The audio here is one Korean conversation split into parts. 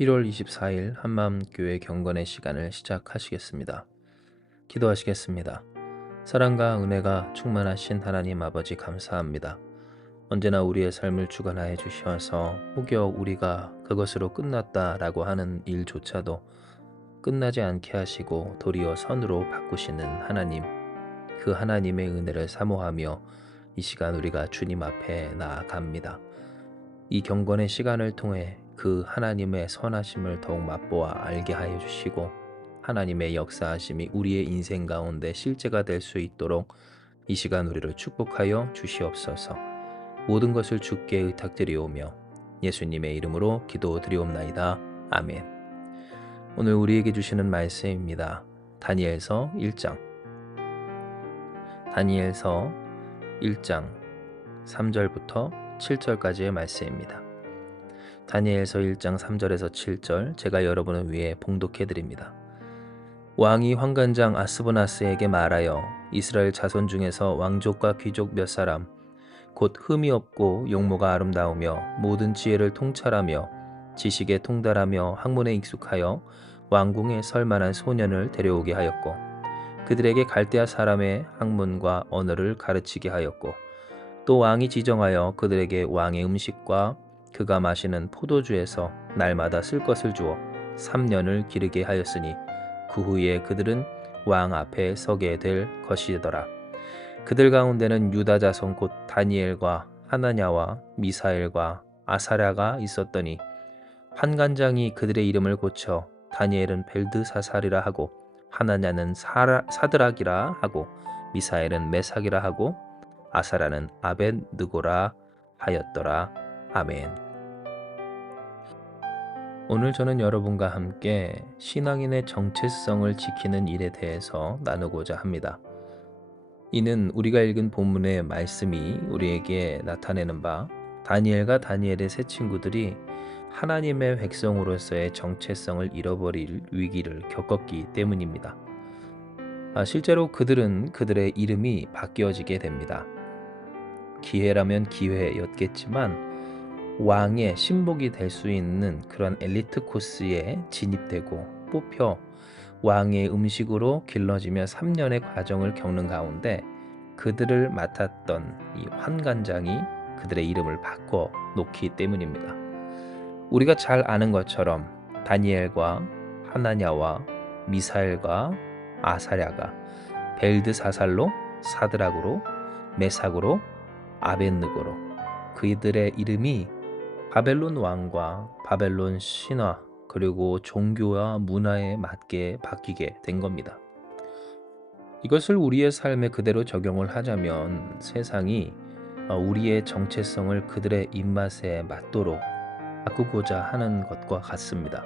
1월 24일 한마음교회 경건의 시간을 시작하시겠습니다. 기도하시겠습니다. 사랑과 은혜가 충만하신 하나님 아버지 감사합니다. 언제나 우리의 삶을 주관하여 주셔서 혹여 우리가 그것으로 끝났다라고 하는 일조차도 끝나지 않게 하시고 도리어 선으로 바꾸시는 하나님, 그 하나님의 은혜를 사모하며 이 시간 우리가 주님 앞에 나아갑니다. 이 경건의 시간을 통해 그 하나님의 선하심을 더욱 맛보아 알게 하여 주시고 하나님의 역사하심이 우리의 인생 가운데 실제가 될 수 있도록 이 시간 우리를 축복하여 주시옵소서. 모든 것을 주께 의탁드리오며 예수님의 이름으로 기도드리옵나이다. 아멘. 오늘 우리에게 주시는 말씀입니다. 다니엘서 1장 3절부터 7절까지의 말씀입니다. 다니엘서 1장 3절에서 7절 제가 여러분을 위해 봉독해 드립니다. 왕이 환관장 아스보나스에게 말하여 이스라엘 자손 중에서 왕족과 귀족 몇 사람 곧 흠이 없고 용모가 아름다우며 모든 지혜를 통찰하며 지식에 통달하며 학문에 익숙하여 왕궁에 설 만한 소년을 데려오게 하였고 그들에게 갈대아 사람의 학문과 언어를 가르치게 하였고 또 왕이 지정하여 그들에게 왕의 음식과 그가 마시는 포도주에서 날마다 쓸 것을 주어 3년을 기르게 하였으니 그 후에 그들은 왕 앞에 서게 될 것이더라. 그들 가운데는 유다 자손 곧 다니엘과 하나냐와 미사엘과 아사랴가 있었더니 환관장이 그들의 이름을 고쳐 다니엘은 벨드사살이라 하고 하나냐는 사드락이라 하고 미사엘은 메삭이라 하고 아사랴는 아벳느고라 하였더라. 아멘. 오늘 저는 여러분과 함께 신앙인의 정체성을 지키는 일에 대해서 나누고자 합니다. 이는 우리가 읽은 본문의 말씀이 우리에게 나타내는 바 다니엘과 다니엘의 세 친구들이 하나님의 백성으로서의 정체성을 잃어버릴 위기를 겪었기 때문입니다. 실제로 그들은 그들의 이름이 바뀌어지게 됩니다. 기회라면 기회였겠지만 왕의 신복이 될 수 있는 그런 엘리트 코스에 진입되고 뽑혀 왕의 음식으로 길러지며 3년의 과정을 겪는 가운데 그들을 맡았던 이 환관장이 그들의 이름을 바꿔 놓기 때문입니다. 우리가 잘 아는 것처럼 다니엘과 하나냐와 미사엘과 아사랴가 벨드사살로, 사드락으로, 메삭으로, 아벳느고로 그들의 이름이 바벨론 왕과 바벨론 신화 그리고 종교와 문화에 맞게 바뀌게 된 겁니다. 이것을 우리의 삶에 그대로 적용을 하자면 세상이 우리의 정체성을 그들의 입맛에 맞도록 바꾸고자 하는 것과 같습니다.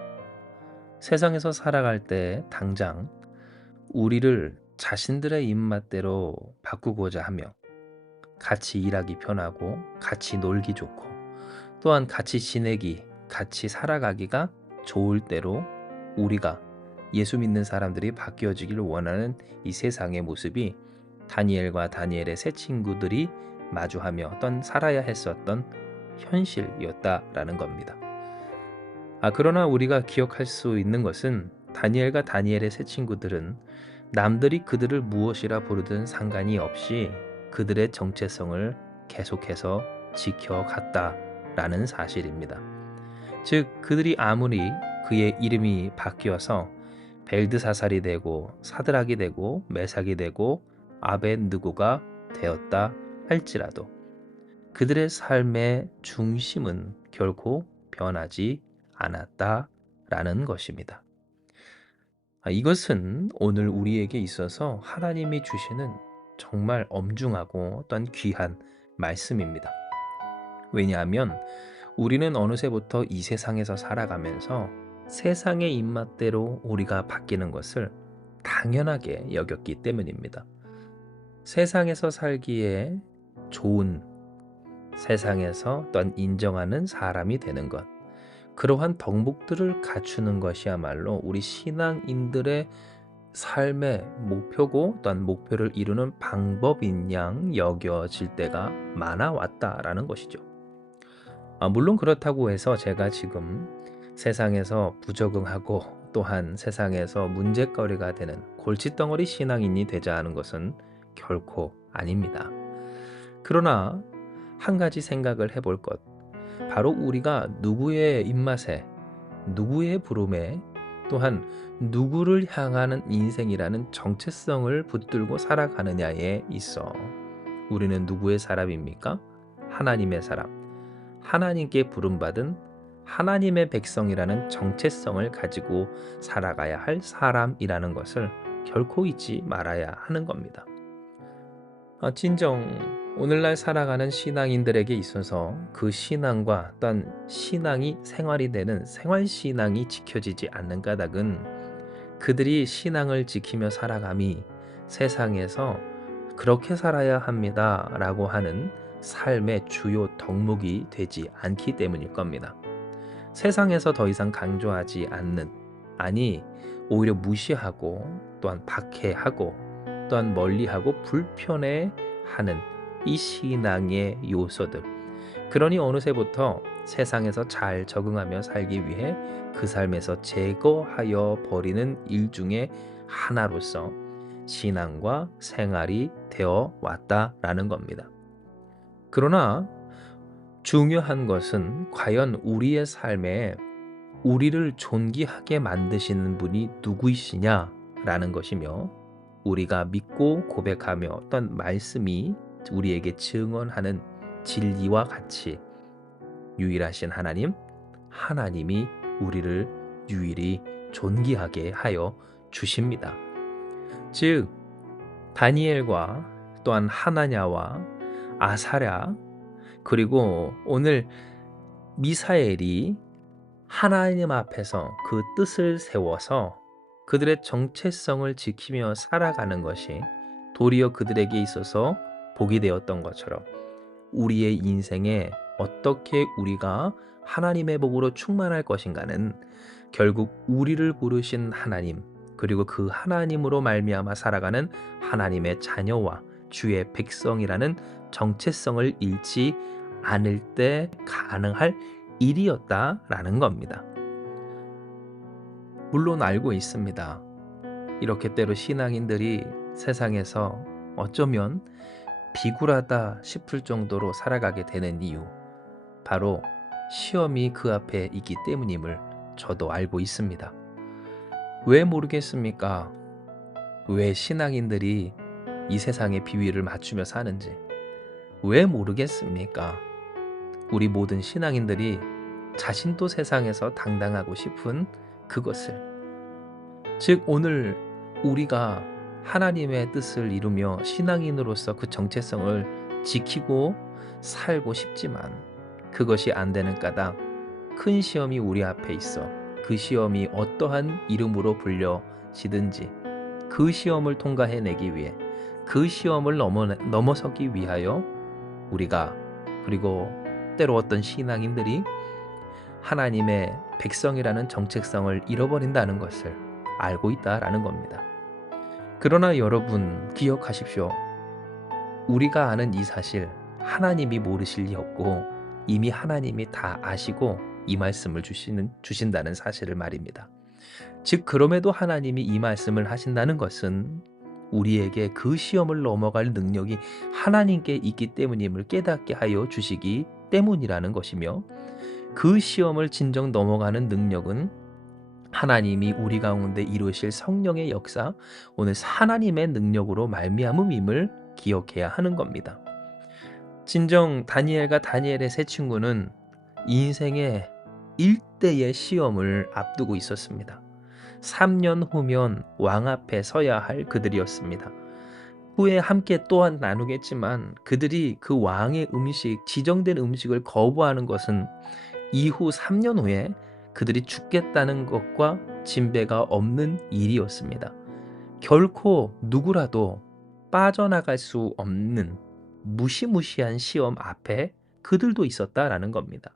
세상에서 살아갈 때 당장 우리를 자신들의 입맛대로 바꾸고자 하며 같이 일하기 편하고 같이 놀기 좋고 또한 같이 지내기, 같이 살아가기가 좋을 대로 우리가 예수 믿는 사람들이 바뀌어지기를 원하는 이 세상의 모습이 다니엘과 다니엘의 세 친구들이 마주하며 살아야 했었던 현실이었다라는 겁니다. 그러나 우리가 기억할 수 있는 것은 다니엘과 다니엘의 세 친구들은 남들이 그들을 무엇이라 부르든 상관이 없이 그들의 정체성을 계속해서 지켜갔다라는 사실입니다. 즉 그들이 아무리 그의 이름이 바뀌어서 벨드사살이 되고 사드락이 되고 메삭이 되고 아벳느고가 되었다 할지라도 그들의 삶의 중심은 결코 변하지 않았다라는 것입니다. 이것은 오늘 우리에게 있어서 하나님이 주시는 정말 엄중하고 또한 귀한 말씀입니다. 왜냐하면 우리는 어느새부터 이 세상에서 살아가면서 세상의 입맛대로 우리가 바뀌는 것을 당연하게 여겼기 때문입니다. 세상에서 살기에 좋은 세상에서 또한 인정하는 사람이 되는 것, 그러한 덕목들을 갖추는 것이야말로 우리 신앙인들의 삶의 목표고 또한 목표를 이루는 방법인 양 여겨질 때가 많아 왔다라는 것이죠. 물론 그렇다고 해서 제가 지금 세상에서 부적응하고 또한 세상에서 문제거리가 되는 골칫덩어리 신앙인이 되자 하는 것은 결코 아닙니다. 그러나 한 가지 생각을 해볼 것, 바로 우리가 누구의 입맛에, 누구의 부름에, 또한 누구를 향하는 인생이라는 정체성을 붙들고 살아가느냐에 있어 우리는 누구의 사람입니까? 하나님의 사람, 하나님께 부름받은 하나님의 백성이라는 정체성을 가지고 살아가야 할 사람이라는 것을 결코 잊지 말아야 하는 겁니다. 진정 오늘날 살아가는 신앙인들에게 있어서 그 신앙과 또한 신앙이 생활이 되는 생활신앙이 지켜지지 않는 까닭은 그들이 신앙을 지키며 살아감이 세상에서 그렇게 살아야 합니다 라고 하는 삶의 주요 덕목이 되지 않기 때문일 겁니다. 세상에서 더 이상 강조하지 않는, 아니 오히려 무시하고 또한 박해하고 또한 멀리하고 불편해하는 이 신앙의 요소들, 그러니 어느새부터 세상에서 잘 적응하며 살기 위해 그 삶에서 제거하여 버리는 일 중에 하나로서 신앙과 생활이 되어 왔다라는 겁니다. 그러나 중요한 것은 과연 우리의 삶에 우리를 존귀하게 만드시는 분이 누구이시냐라는 것이며, 우리가 믿고 고백하며 어떤 말씀이 우리에게 증언하는 진리와 같이 유일하신 하나님, 하나님이 우리를 유일히 존귀하게 하여 주십니다. 즉 다니엘과 또한 하나냐와 아사랴, 그리고 오늘 미사엘이 하나님 앞에서 그 뜻을 세워서 그들의 정체성을 지키며 살아가는 것이 도리어 그들에게 있어서 복이 되었던 것처럼 우리의 인생에 어떻게 우리가 하나님의 복으로 충만할 것인가는 결국 우리를 부르신 하나님, 그리고 그 하나님으로 말미암아 살아가는 하나님의 자녀와 주의 백성이라는 정체성을 잃지 않을 때 가능할 일이었다라는 겁니다. 물론 알고 있습니다. 이렇게 때로 신앙인들이 세상에서 어쩌면 비굴하다 싶을 정도로 살아가게 되는 이유, 바로 시험이 그 앞에 있기 때문임을 저도 알고 있습니다. 왜 모르겠습니까? 왜 신앙인들이 이 세상의 비위를 맞추며 사는지 왜 모르겠습니까? 우리 모든 신앙인들이 자신도 세상에서 당당하고 싶은 그것을, 즉 오늘 우리가 하나님의 뜻을 이루며 신앙인으로서 그 정체성을 지키고 살고 싶지만 그것이 안 되는 까닭 큰 시험이 우리 앞에 있어 그 시험이 어떠한 이름으로 불려지든지 그 시험을 통과해내기 위해, 그 시험을 넘어서기 위하여 우리가, 그리고 때로 어떤 신앙인들이 하나님의 백성이라는 정체성을 잃어버린다는 것을 알고 있다라는 겁니다. 그러나 여러분 기억하십시오. 우리가 아는 이 사실 하나님이 모르실 리 없고 이미 하나님이 다 아시고 이 말씀을 주신다는 사실을 말입니다. 즉 그럼에도 하나님이 이 말씀을 하신다는 것은 우리에게 그 시험을 넘어갈 능력이 하나님께 있기 때문임을 깨닫게 하여 주시기 때문이라는 것이며, 그 시험을 진정 넘어가는 능력은 하나님이 우리 가운데 이루실 성령의 역사, 오늘 하나님의 능력으로 말미암음임을 기억해야 하는 겁니다. 진정 다니엘과 다니엘의 세 친구는 인생의 일대의 시험을 앞두고 있었습니다. 3년 후면 왕 앞에 서야 할 그들이었습니다. 후에 함께 또한 나누겠지만 그들이 그 왕의 음식, 지정된 음식을 거부하는 것은 이후 3년 후에 그들이 죽겠다는 것과 진배가 없는 일이었습니다. 결코 누구라도 빠져나갈 수 없는 무시무시한 시험 앞에 그들도 있었다라는 겁니다.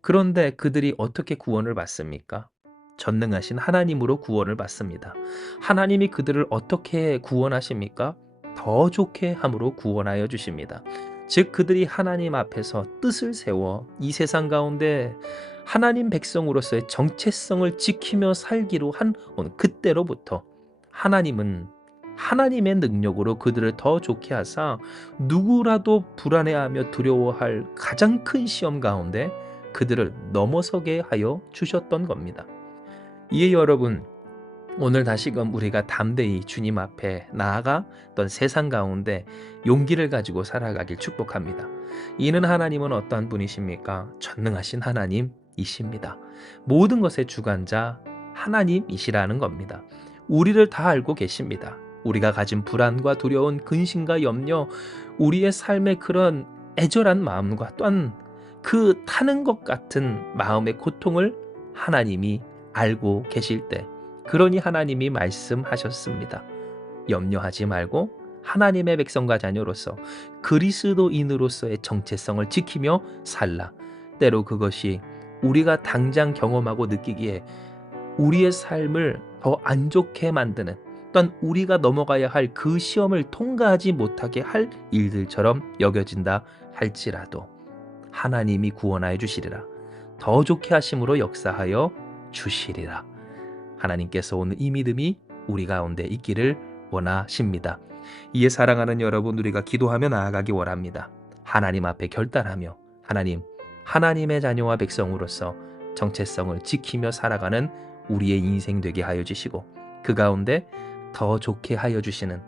그런데 그들이 어떻게 구원을 받습니까? 전능하신 하나님으로 구원을 받습니다. 하나님이 그들을 어떻게 구원하십니까? 더 좋게 함으로 구원하여 주십니다. 즉 그들이 하나님 앞에서 뜻을 세워 이 세상 가운데 하나님 백성으로서의 정체성을 지키며 살기로 한 그때로부터 하나님은 하나님의 능력으로 그들을 더 좋게 하사 누구라도 불안해하며 두려워할 가장 큰 시험 가운데 그들을 넘어서게 하여 주셨던 겁니다. 이에 여러분, 오늘 다시금 우리가 담대히 주님 앞에 나아가 어떤 세상 가운데 용기를 가지고 살아가길 축복합니다. 이는 하나님은 어떠한 분이십니까? 전능하신 하나님이십니다. 모든 것의 주관자 하나님이시라는 겁니다. 우리를 다 알고 계십니다. 우리가 가진 불안과 두려운 근심과 염려, 우리의 삶의 그런 애절한 마음과 또한 그 타는 것 같은 마음의 고통을 하나님이 알고 계실 때, 그러니 하나님이 말씀하셨습니다. 염려하지 말고 하나님의 백성과 자녀로서 그리스도인으로서의 정체성을 지키며 살라. 때로 그것이 우리가 당장 경험하고 느끼기에 우리의 삶을 더 안 좋게 만드는, 또한 우리가 넘어가야 할 그 시험을 통과하지 못하게 할 일들처럼 여겨진다 할지라도 하나님이 구원하여 주시리라. 더 좋게 하심으로 역사하여 주시리라. 하나님께서 오늘 이 믿음이 우리 가운데 있기를 원하십니다. 이에 사랑하는 여러분, 우리가 기도하며 나아가기 원합니다. 하나님 앞에 결단하며 하나님의 자녀와 백성으로서 정체성을 지키며 살아가는 우리의 인생 되게 하여 주시고, 그 가운데 더 좋게 하여 주시는,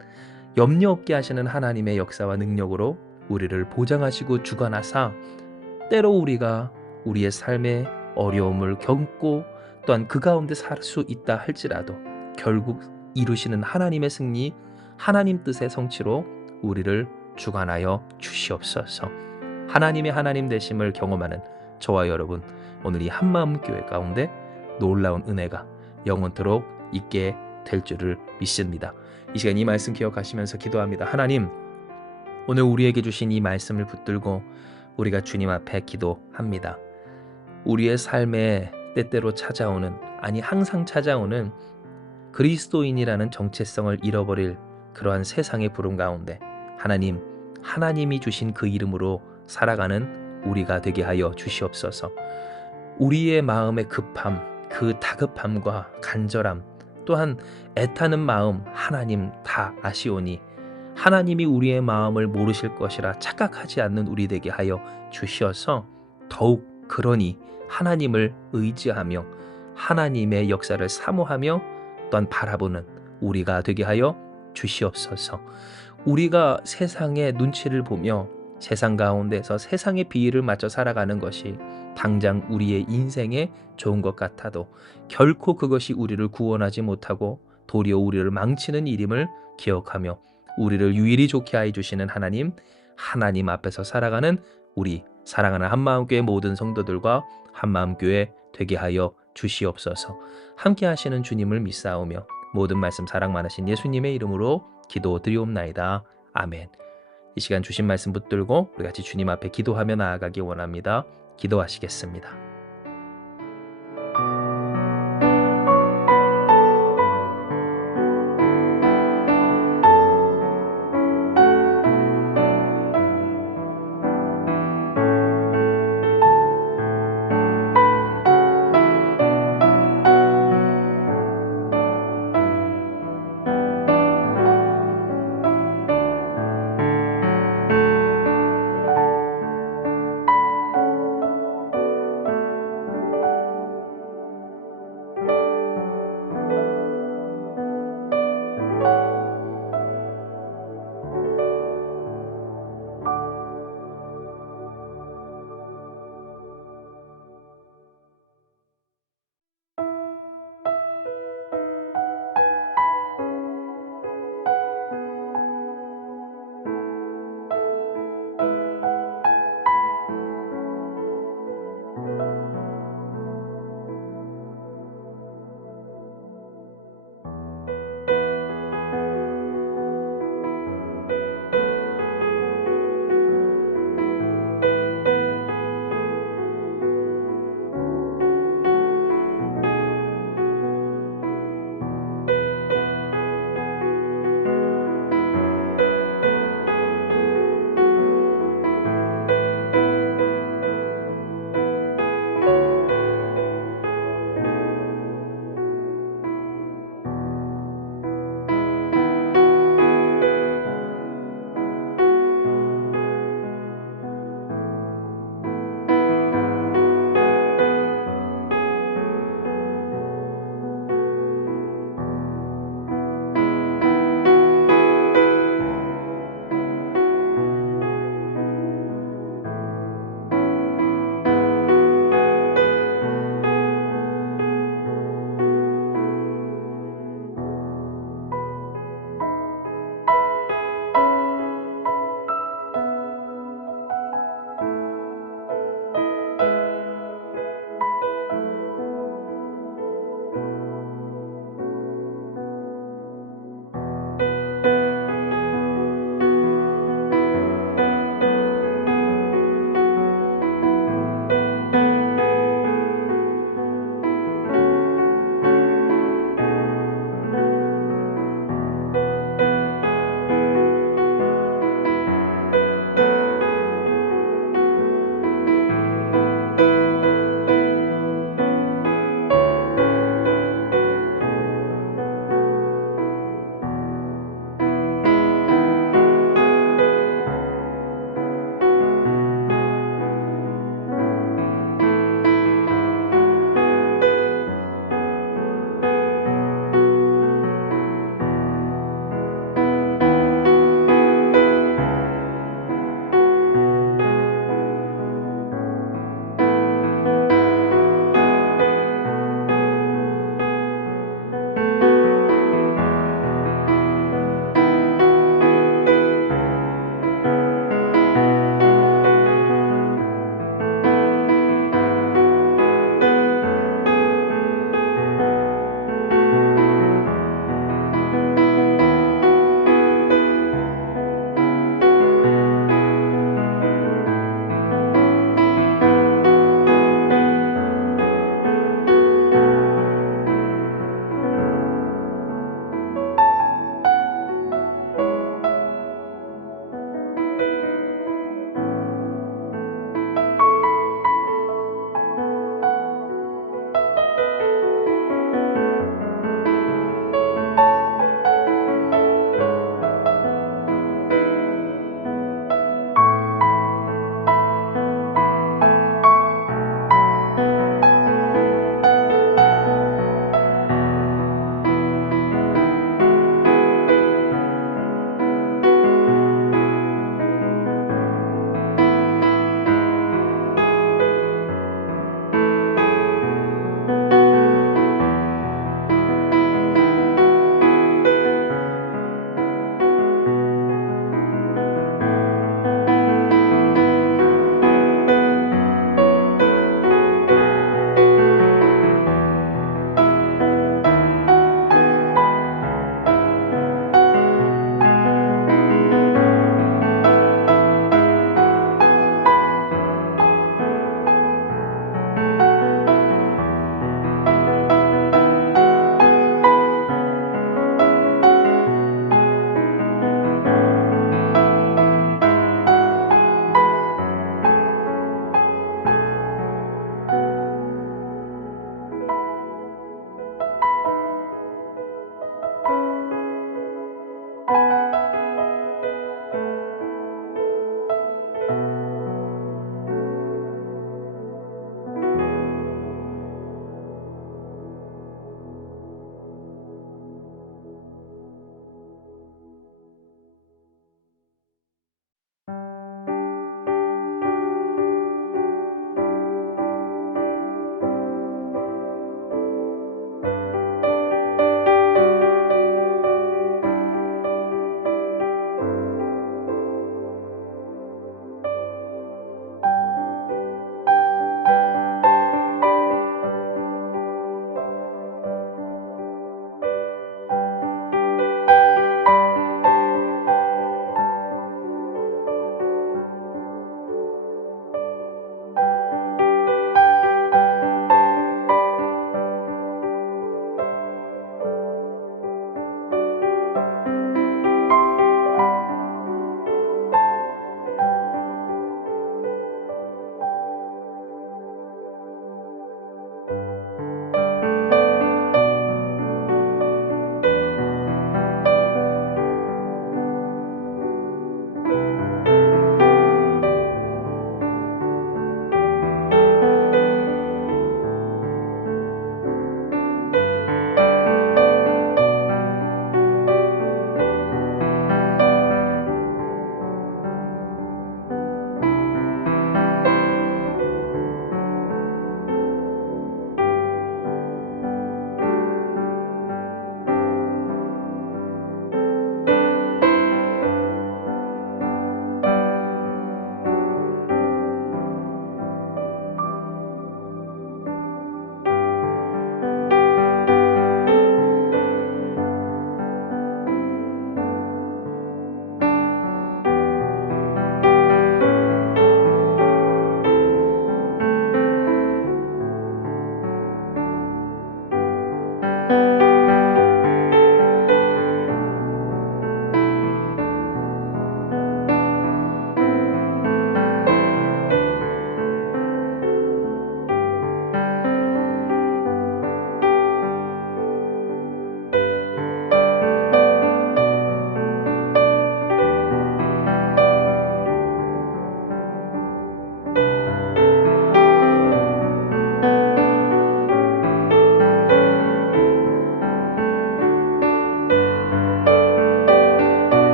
염려 없게 하시는 하나님의 역사와 능력으로 우리를 보장하시고 주관하사 때로 우리가 우리의 삶의 어려움을 겪고 또한 그 가운데 살 수 있다 할지라도 결국 이루시는 하나님의 승리, 하나님 뜻의 성취로 우리를 주관하여 주시옵소서. 하나님의 하나님 되심을 경험하는 저와 여러분, 오늘 이 한마음교회 가운데 놀라운 은혜가 영원토록 있게 될 줄을 믿습니다. 이 시간 이 말씀 기억하시면서 기도합니다. 하나님, 오늘 우리에게 주신 이 말씀을 붙들고 우리가 주님 앞에 기도합니다. 우리의 삶에 때때로 찾아오는, 아니 항상 찾아오는 그리스도인이라는 정체성을 잃어버릴 그러한 세상의 부름 가운데 하나님이 주신 그 이름으로 살아가는 우리가 되게 하여 주시옵소서. 우리의 마음의 급함, 그 다급함과 간절함, 또한 애타는 마음 하나님 다 아시오니 하나님이 우리의 마음을 모르실 것이라 착각하지 않는 우리 되게 하여 주시어서 더욱 그러니 하나님을 의지하며 하나님의 역사를 사모하며 또한 바라보는 우리가 되게 하여 주시옵소서. 우리가 세상의 눈치를 보며 세상 가운데서 세상의 비위를 맞춰 살아가는 것이 당장 우리의 인생에 좋은 것 같아도 결코 그것이 우리를 구원하지 못하고 도리어 우리를 망치는 일임을 기억하며 우리를 유일히 좋게 하여 주시는 하나님 앞에서 살아가는 우리 사랑하는 한마음교회 모든 성도들과 한마음교회 되게 하여 주시옵소서. 함께 하시는 주님을 믿사오며 모든 말씀 사랑 많으신 예수님의 이름으로 기도드리옵나이다. 아멘. 이 시간 주신 말씀 붙들고 우리 같이 주님 앞에 기도하며 나아가기 원합니다. 기도하시겠습니다.